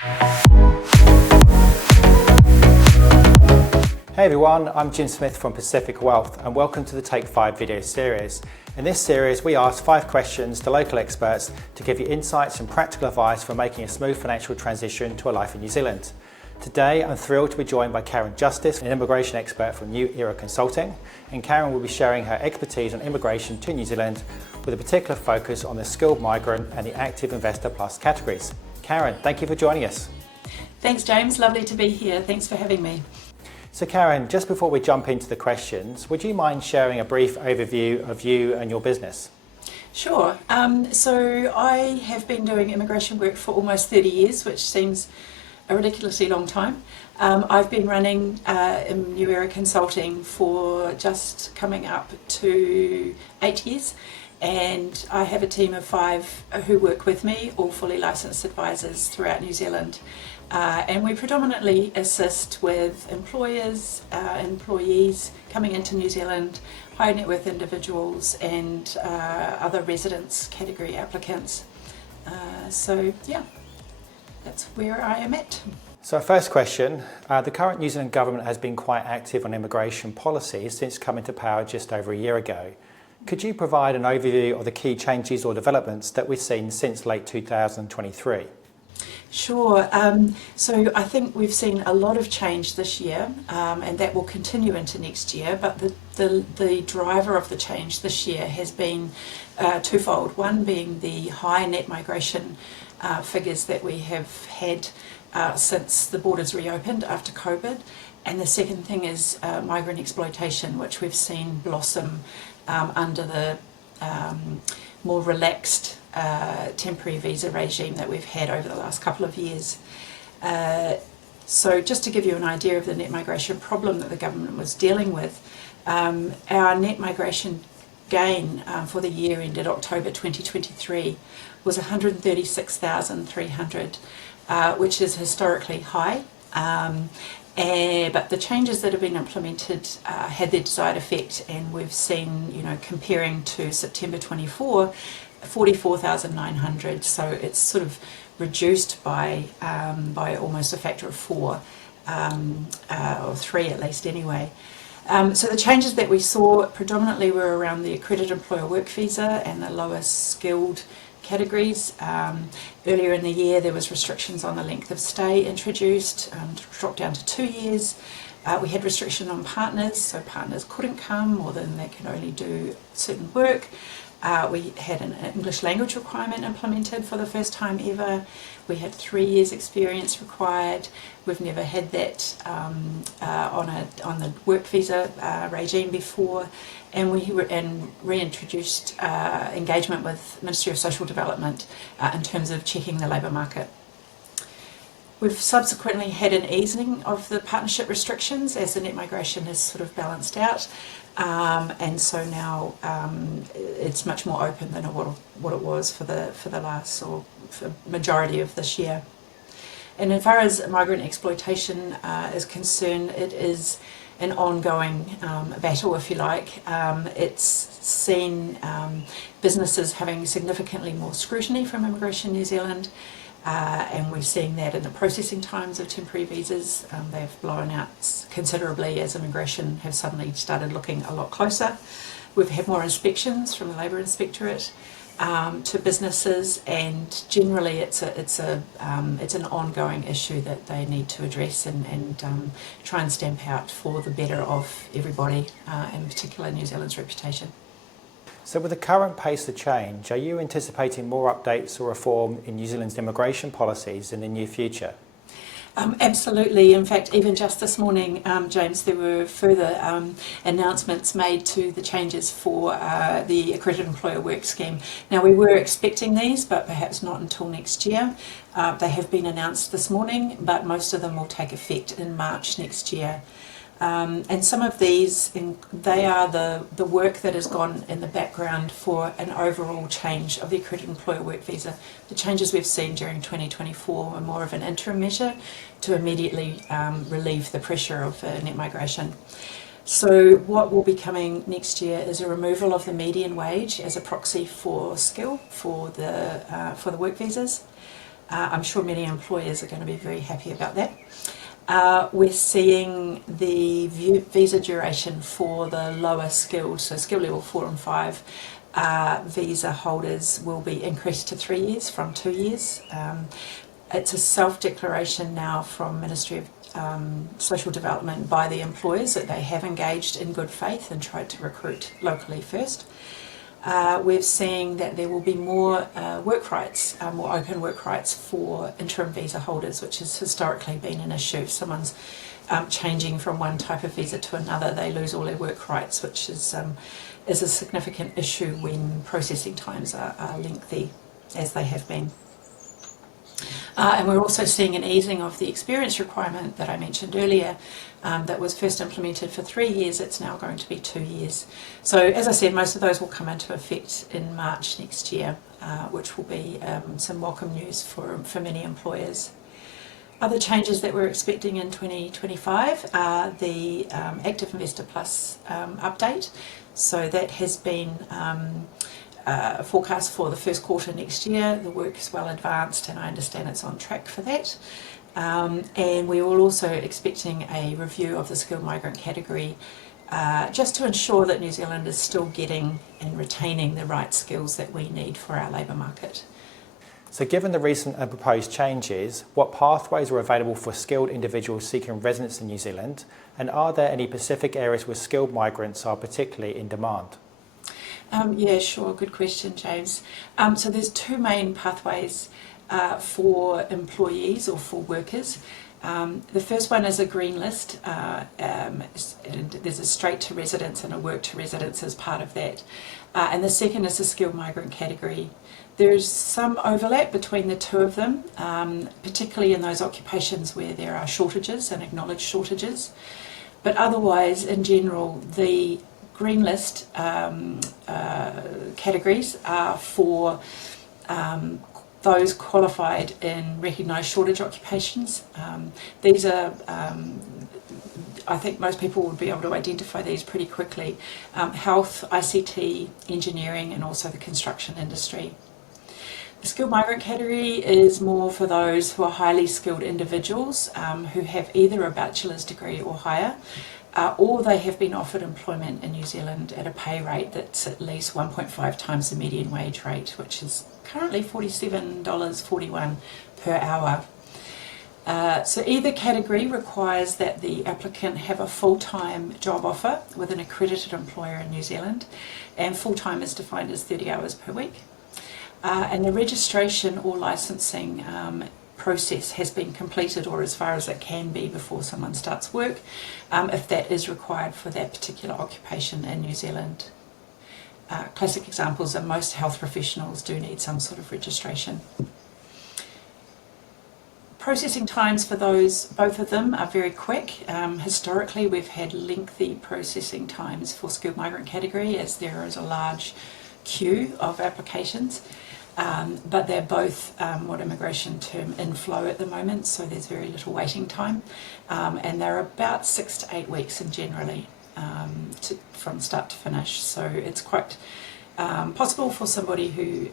Hey everyone, I'm Jim Smith from Pacific Wealth and welcome to the Take 5 video series. In this series we ask 5 questions to local experts to give you insights and practical advice for making a smooth financial transition to a life in New Zealand. Today I'm thrilled to be joined by Karen Justice, an immigration expert from New Era Consulting, and Karen will be sharing her expertise on immigration to New Zealand with a particular focus on the skilled migrant and the active investor plus categories. Karen, thank you for joining us. Thanks James, lovely to be here. Thanks for having me. So Karen, just before we jump into the questions, would you mind sharing a brief overview of you and your business? Sure. So I have been doing immigration work for almost 30 years, which seems a ridiculously long time. I've been running New Era Consulting for just coming up to 8 years, and I have a team of 5 who work with me, all fully licensed advisors throughout New Zealand. And we predominantly assist with employers, employees coming into New Zealand, high net worth individuals and other residence category applicants. So yeah, that's where I am at. So first question, the current New Zealand government has been quite active on immigration policies since coming to power just over a year ago. Could you provide an overview of the key changes or developments that we've seen since late 2023? Sure. So I think we've seen a lot of change this year, and that will continue into next year. But the driver of the change this year has been twofold. One being the high net migration figures that we have had since the borders reopened after COVID, and the second thing is migrant exploitation, which we've seen blossom under the more relaxed temporary visa regime that we've had over the last couple of years. So just to give you an idea of the net migration problem that the government was dealing with, our net migration gain for the year ended October 2023 was 136,300, which is historically high. But the changes that have been implemented had their desired effect, and we've seen, comparing to September 24, 44,900. So it's sort of reduced by almost a factor of 4, or 3 at least anyway. So the changes that we saw predominantly were around the accredited employer work visa and the lower skilled categories. Earlier in the year there was restrictions on the length of stay introduced, dropped down to 2 years. We had restriction on partners, so partners couldn't come, or then they could only do certain work. We had an English language requirement implemented for the first time ever. We had 3 years experience required. We've never had that on the work visa regime before, and we reintroduced engagement with Ministry of Social Development in terms of checking the labour market. We've subsequently had an easing of the partnership restrictions as the net migration has sort of balanced out, and so now it's much more open than what it was for the last or for majority of this year. And as far as migrant exploitation is concerned, it is an ongoing battle, if you like. It's seen businesses having significantly more scrutiny from Immigration New Zealand. And we're seeing that in the processing times of temporary visas. They've blown out considerably as immigration have suddenly started looking a lot closer. We've had more inspections from the Labour Inspectorate to businesses, and generally it's an ongoing issue that they need to address and try and stamp out for the better of everybody, in particular New Zealand's reputation. So with the current pace of change, are you anticipating more updates or reform in New Zealand's immigration policies in the near future? Absolutely. In fact, even just this morning, James, there were further announcements made to the changes for the accredited employer work scheme. Now, we were expecting these, but perhaps not until next year. They have been announced this morning, but most of them will take effect in March next year. And some of these, they are the work that has gone in the background for an overall change of the accredited employer work visa. The changes we've seen during 2024 are more of an interim measure to immediately relieve the pressure of net migration. So what will be coming next year is a removal of the median wage as a proxy for skill for the work visas. I'm sure many employers are going to be very happy about that. We're seeing the visa duration for the lower skilled, so skill level 4 and 5, visa holders will be increased to 3 years from 2 years. It's a self-declaration now from Ministry of Social Development by the employers that they have engaged in good faith and tried to recruit locally first. We're seeing that there will be more work rights, more open work rights for interim visa holders, which has historically been an issue. If someone's changing from one type of visa to another, they lose all their work rights, which is a significant issue when processing times are lengthy, as they have been. And we're also seeing an easing of the experience requirement that I mentioned earlier, that was first implemented for 3 years. It's now going to be 2 years. So as I said, most of those will come into effect in March next year, which will be some welcome news for many employers. Other changes that we're expecting in 2025 are the Active Investor Plus update. So that has been forecast for the first quarter next year. The work is well advanced and I understand it's on track for that. And we are also expecting a review of the skilled migrant category just to ensure that New Zealand is still getting and retaining the right skills that we need for our labour market. So given the recent and proposed changes, what pathways are available for skilled individuals seeking residence in New Zealand, and are there any specific areas where skilled migrants are particularly in demand? Yeah, sure. Good question, James. So there's two main pathways for employees or for workers. The first one is a green list, and there's a straight to residence and a work to residence as part of that. And the second is the skilled migrant category. There's some overlap between the two of them, particularly in those occupations where there are shortages and acknowledged shortages. But otherwise, in general, the green list categories are for those qualified in recognised shortage occupations. These are, I think most people would be able to identify these pretty quickly. Health, ICT, engineering, and also the construction industry. The skilled migrant category is more for those who are highly skilled individuals who have either a bachelor's degree or higher, or they have been offered employment in New Zealand at a pay rate that's at least 1.5 times the median wage rate, which is currently $47.41 per hour. So either category requires that the applicant have a full-time job offer with an accredited employer in New Zealand, and full-time is defined as 30 hours per week. And the registration or licensing process has been completed, or as far as it can be, before someone starts work, if that is required for that particular occupation in New Zealand. Classic examples are most health professionals do need some sort of registration. Processing times for both of them are very quick. Historically, we've had lengthy processing times for skilled migrant category, as there is a large queue of applications. But they're both what immigration term inflow at the moment, so there's very little waiting time, and they're about 6 to 8 weeks in generally from start to finish. So it's quite possible for somebody who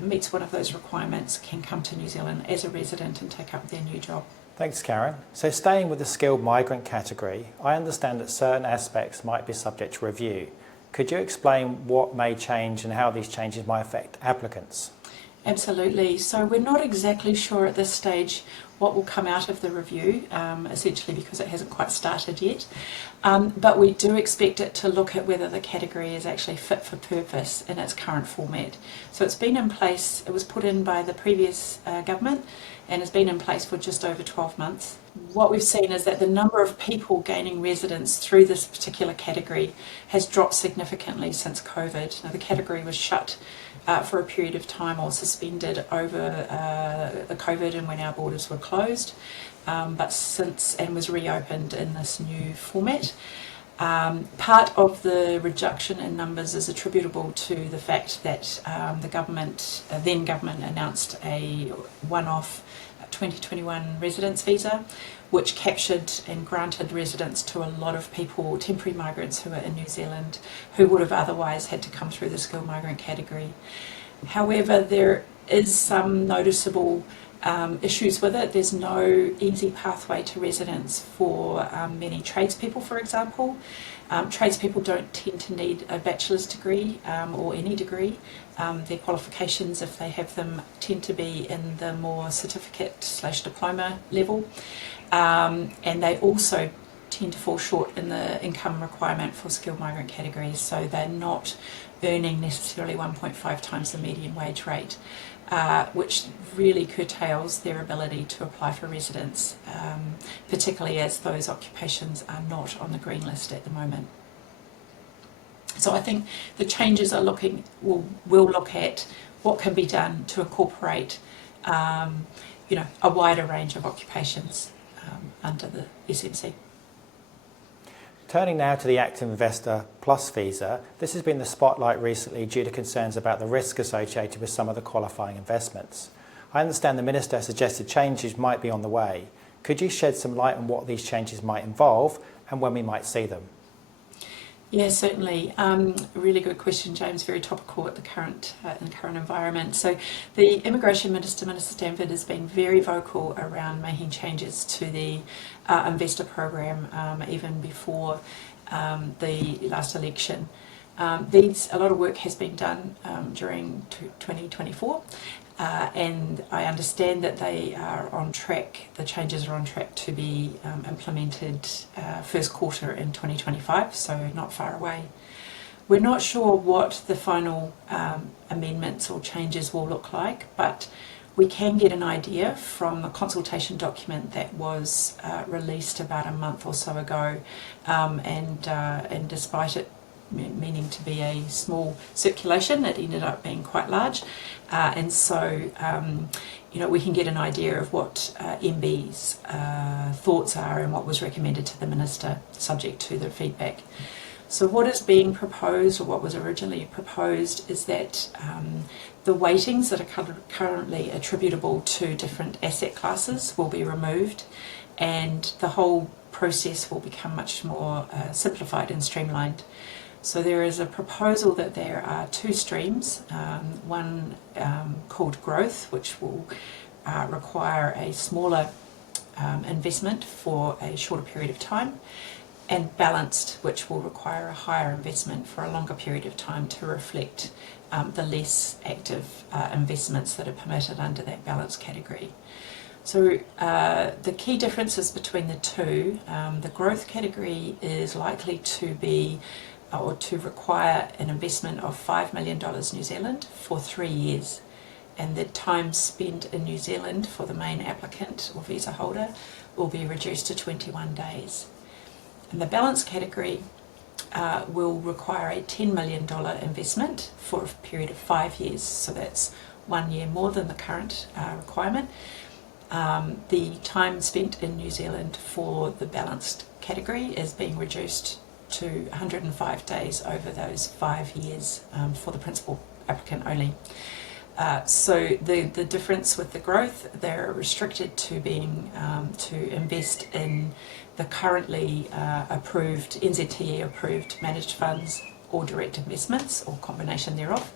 meets one of those requirements can come to New Zealand as a resident and take up their new job. Thanks, Karen. So staying with the skilled migrant category, I understand that certain aspects might be subject to review. Could you explain what may change and how these changes might affect applicants? Absolutely. So we're not exactly sure at this stage what will come out of the review, essentially because it hasn't quite started yet. But we do expect it to look at whether the category is actually fit for purpose in its current format. So it's been in place, it was put in by the previous government and has been in place for just over 12 months. What we've seen is that the number of people gaining residence through this particular category has dropped significantly since COVID. Now, the category was shut for a period of time or suspended over the COVID and when our borders were closed, but since and was reopened in this new format. Part of the reduction in numbers is attributable to the fact that the then government announced a one-off 2021 residence visa, which captured and granted residence to a lot of people, temporary migrants who are in New Zealand, who would have otherwise had to come through the skilled migrant category. However, there is some noticeable issues with it. There's no easy pathway to residence for many tradespeople, for example. Tradespeople don't tend to need a bachelor's degree or any degree. Their qualifications, if they have them, tend to be in the more certificate/diploma level, and they also tend to fall short in the income requirement for skilled migrant categories, so they're not earning necessarily 1.5 times the median wage rate, which really curtails their ability to apply for residence, particularly as those occupations are not on the green list at the moment. So I think the changes are will look at what can be done to incorporate a wider range of occupations under the SMC. Turning now to the Active Investor Plus visa, this has been the spotlight recently due to concerns about the risk associated with some of the qualifying investments. I understand the Minister has suggested changes might be on the way. Could you shed some light on what these changes might involve and when we might see them? Yeah, certainly. Really good question, James. Very topical at the current environment. So, the Immigration Minister, Minister Stanford, has been very vocal around making changes to the investor program, even before the last election. A lot of work has been done during 2024. And I understand that they are on track, the changes are on track to be implemented first quarter in 2025, so not far away. We're not sure what the final amendments or changes will look like, but we can get an idea from the consultation document that was released about a month or so ago, and despite it meaning to be a small circulation, it ended up being quite large, and so we can get an idea of what MB's thoughts are and what was recommended to the Minister, subject to the feedback. So what is being proposed, or what was originally proposed, is that the weightings that are currently attributable to different asset classes will be removed, and the whole process will become much more simplified and streamlined. So there is a proposal that there are two streams, one called growth, which will require a smaller investment for a shorter period of time, and balanced, which will require a higher investment for a longer period of time to reflect the less active investments that are permitted under that balanced category. So the key differences between the two, the growth category is likely to be or to require an investment of $5 million New Zealand for 3 years, and the time spent in New Zealand for the main applicant or visa holder will be reduced to 21 days. And the balance category will require a $10 million investment for a period of 5 years, so that's 1 year more than the current requirement. The time spent in New Zealand for the balanced category is being reduced to 105 days over those 5 years for the principal applicant only. So the difference with the growth, they're restricted to being to invest in the currently approved, NZTE approved managed funds or direct investments or combination thereof.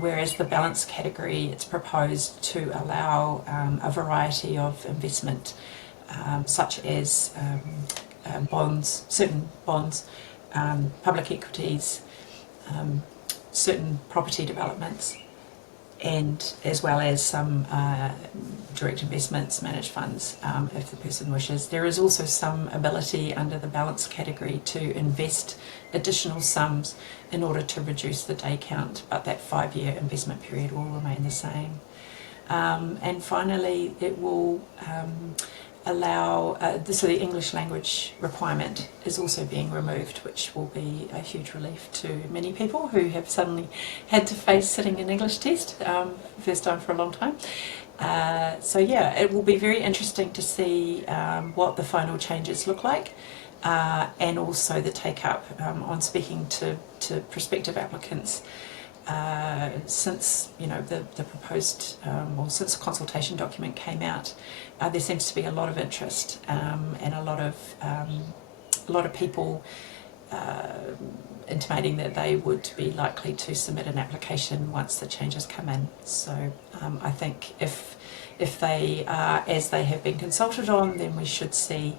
Whereas the balance category, it's proposed to allow a variety of investment, such as bonds, certain bonds, public equities, certain property developments, and as well as some direct investments, managed funds, if the person wishes. There is also some ability under the balance category to invest additional sums in order to reduce the day count, but that 5-year investment period will remain the same. And finally, it will allow, so the English language requirement is also being removed, which will be a huge relief to many people who have suddenly had to face sitting an English test, first time for a long time. So yeah, it will be very interesting to see what the final changes look like, and also the take-up on speaking to prospective applicants. Since the proposed or since the consultation document came out, there seems to be a lot of interest and a lot of people intimating that they would be likely to submit an application once the changes come in. So I think if if they, as they have been consulted on, then we should see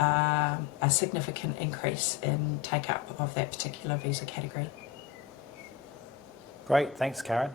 a significant increase in take-up of that particular visa category. Great, thanks Karen.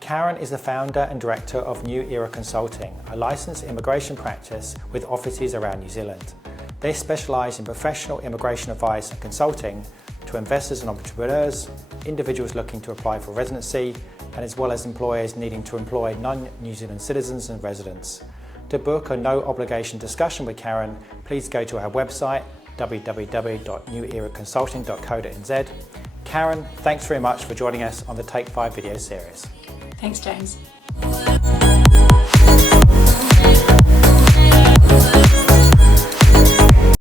Karen is the founder and director of New Era Consulting, a licensed immigration practice with offices around New Zealand. They specialise in professional immigration advice and consulting to investors and entrepreneurs, individuals looking to apply for residency, and as well as employers needing to employ non-New Zealand citizens and residents. To book a no-obligation discussion with Karen, please go to our website www.neweraconsulting.co.nz. Karen, thanks very much for joining us on the Take 5 video series. Thanks, James.